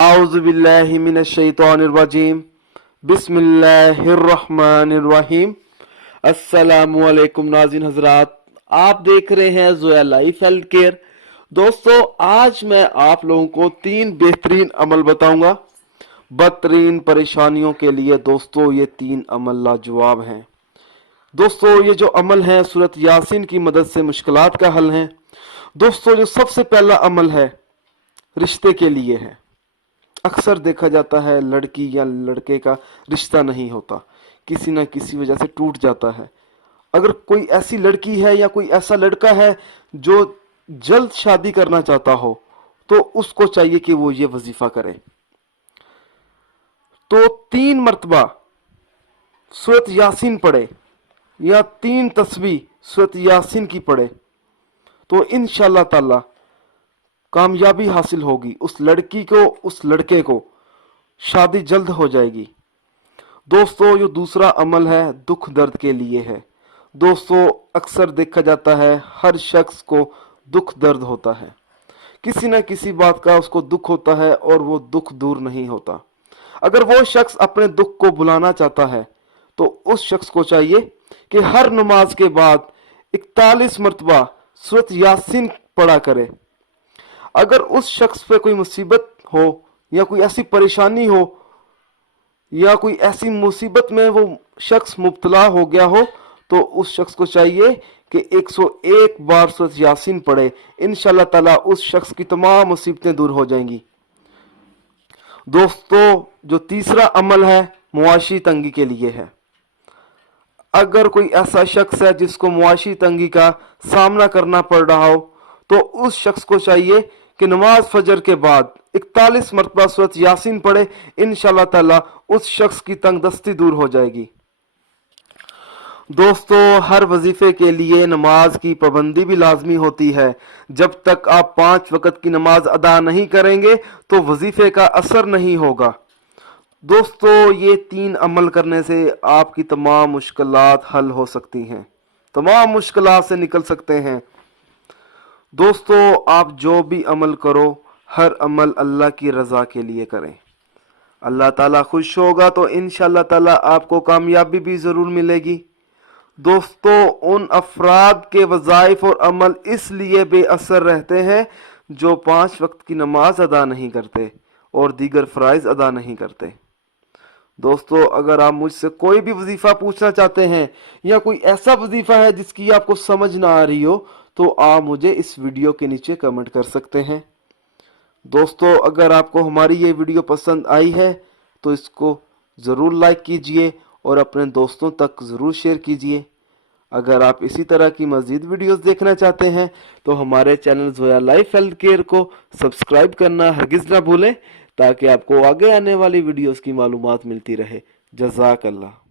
आउज़ुबिल्लाहि मिनश्शैतानिर्रजीम बिस्मिल्लाहिर्रहमानिर्रहीम। अस्सलामुअलैकुम नाज़रीन हज़रात, आप देख रहे हैं ज़ोया लाइफ हेल्थ केयर। दोस्तों, आज मैं आप लोगों को 3 बेहतरीन अमल बताऊंगा बदतरीन परेशानियों के लिए। दोस्तों, ये 3 अमल लाजवाब हैं। दोस्तों, ये जो अमल है सूरत यासीन की मदद से मुश्किलात का हल है। दोस्तों, जो सबसे पहला अमल है रिश्ते के लिए है। अक्सर देखा जाता है लड़की या लड़के का रिश्ता नहीं होता, किसी न किसी वजह से टूट जाता है। अगर कोई ऐसी लड़की है या कोई ऐसा लड़का है जो जल्द शादी करना चाहता हो, तो उसको चाहिए कि वो ये वजीफा करे। तो 3 मरतबा सूरत यासीन पढ़े या 3 तस्बीह सूरत यासीन की पढ़े, तो इंशाअल्लाह ताला कामयाबी हासिल होगी। उस लड़की को, उस लड़के को शादी जल्द हो जाएगी। दोस्तों, जो दूसरा अमल है दुख दर्द के लिए है। दोस्तों, अक्सर देखा जाता है हर शख्स को दुख दर्द होता है, किसी न किसी बात का उसको दुख होता है और वो दुख दूर नहीं होता। अगर वो शख्स अपने दुख को भुलाना चाहता है तो उस शख्स को चाहिए कि हर नमाज के बाद 41 मरतबा सूरत यासीन पढ़ा करे। अगर उस शख्स पे कोई मुसीबत हो या कोई ऐसी परेशानी हो या कोई ऐसी मुसीबत में वो शख्स मुब्तला हो गया हो, तो उस शख्स को चाहिए कि 101 बार सूरत यासीन पढ़े। इंशाअल्लाह ताला उस शख्स की तमाम मुसीबतें दूर हो जाएंगी। दोस्तों, जो तीसरा अमल है मुआशी तंगी के लिए है। अगर कोई ऐसा शख्स है जिसको मुआशी तंगी का सामना करना पड़ रहा हो, तो उस शख्स को चाहिए कि नमाज फजर के बाद 41 मरतबा सूरत यासीन पढ़े। इंशाअल्लाह ताला उस शख्स की तंगदस्ती दूर हो जाएगी। दोस्तों, हर वजीफे के लिए नमाज की पाबंदी भी लाजमी होती है। जब तक आप 5 वक़्त की नमाज अदा नहीं करेंगे तो वजीफे का असर नहीं होगा। दोस्तों, ये 3 अमल करने से आपकी तमाम मुश्किलात हल हो सकती हैं, तमाम मुश्किलात से निकल सकते हैं। दोस्तों, आप जो भी अमल करो, हर अमल अल्लाह की रज़ा के लिए करें। अल्लाह ताला खुश होगा तो इंशाअल्लाह ताला आपको कामयाबी भी ज़रूर मिलेगी। दोस्तों, उन अफराद के वज़ाइफ और अमल इसलिए बेअसर रहते हैं जो 5 वक्त की नमाज अदा नहीं करते और दीगर फ़राइज़ अदा नहीं करते। दोस्तों, अगर आप मुझसे कोई भी वजीफ़ा पूछना चाहते हैं या कोई ऐसा वजीफ़ा है जिसकी आपको समझ ना आ रही हो, तो आप मुझे इस वीडियो के नीचे कमेंट कर सकते हैं। दोस्तों, अगर आपको हमारी ये वीडियो पसंद आई है तो इसको ज़रूर लाइक कीजिए और अपने दोस्तों तक ज़रूर शेयर कीजिए। अगर आप इसी तरह की मज़ीद वीडियोस देखना चाहते हैं तो हमारे channel Zoya life health care को सब्सक्राइब करना हरगिज़ ना भूलें, ताकि आपको आगे आने वाली वीडियोस की मालूमात मिलती रहे। जज़ाक अल्लाह।